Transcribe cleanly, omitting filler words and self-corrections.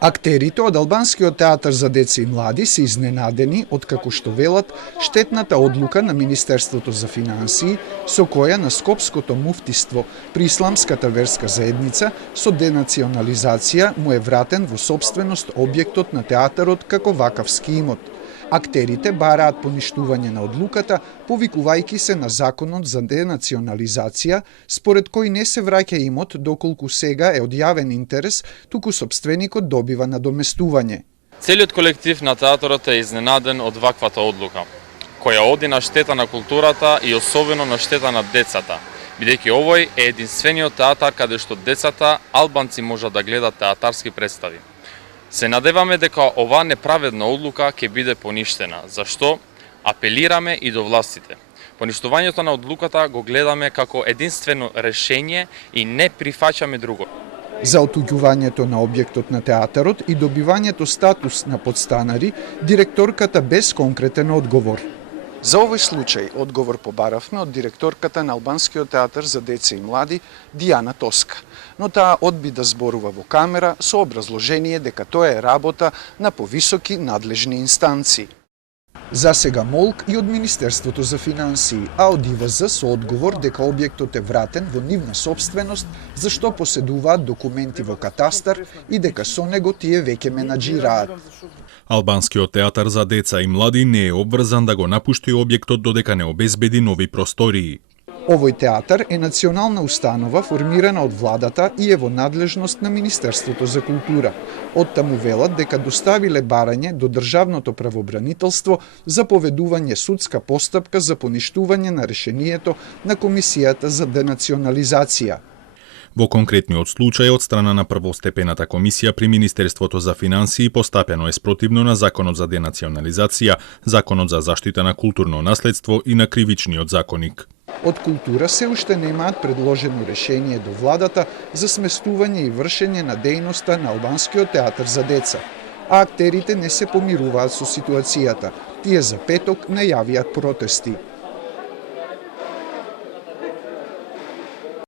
Актерите од Албанскиот театар за деца и млади се изненадени од како што велат штетната одлука на Министерството за финансии со која на Скопското муфтиство при исламската верска заедница со денационализација му е вратен во сопственост објектот на театарот како вакавски имот. Актерите бараат поништување на одлуката, повикувајќи се на законот за денационализација, според кој не се враќа имот доколку сега е од јавен интерес, туку сопственикот добива надоместување. Целиот колектив на театарот е изненаден од ваквата одлука, која оди на штета на културата и особено на штета на децата, бидејќи овој е единствениот театар каде што децата албанци можат да гледат театарски представи. Се надеваме дека оваа неправедна одлука ќе биде поништена, зашто апелираме и до властите. Поништувањето на одлуката го гледаме како единствено решение и не прифаќаме друго. За отуѓувањето на објектот на театарот и добивањето статус на подстанари, директорката без конкретен одговор. За овој случај одговор побаравме од директорката на Албанскиот театар за деца и млади Дијана Тоска, но таа одби да зборува во камера со образложение дека тоа е работа на повисоки надлежни инстанции. За сега молк и од Министерството за финансии, а од ИВЗ со одговор дека објектот е вратен во нивна сопственост, зашто поседуваат документи во катастар и дека со него тие веќе менаџираат. Албанскиот театар за деца и млади не е обврзан да го напушти објектот додека не обезбеди нови простории. Овој театар е национална установа формирана од владата и е во надлежност на Министерството за култура. Оттаму велат дека доставиле барање до Државното правобранителство за поведување судска постапка за поништување на решението на Комисијата за денационализација. Во конкретниот случај од страна на првостепената комисија при Министерството за финансии постапено е спротивно на Законот за денационализација, Законот за заштита на културно наследство и на Кривичниот законник. Од култура се уште немаат предложено решение до владата за сместување и вршење на дејноста на Албанскиот театар за деца. А актерите не се помируваат со ситуацијата. Тие за петок најавиат протести.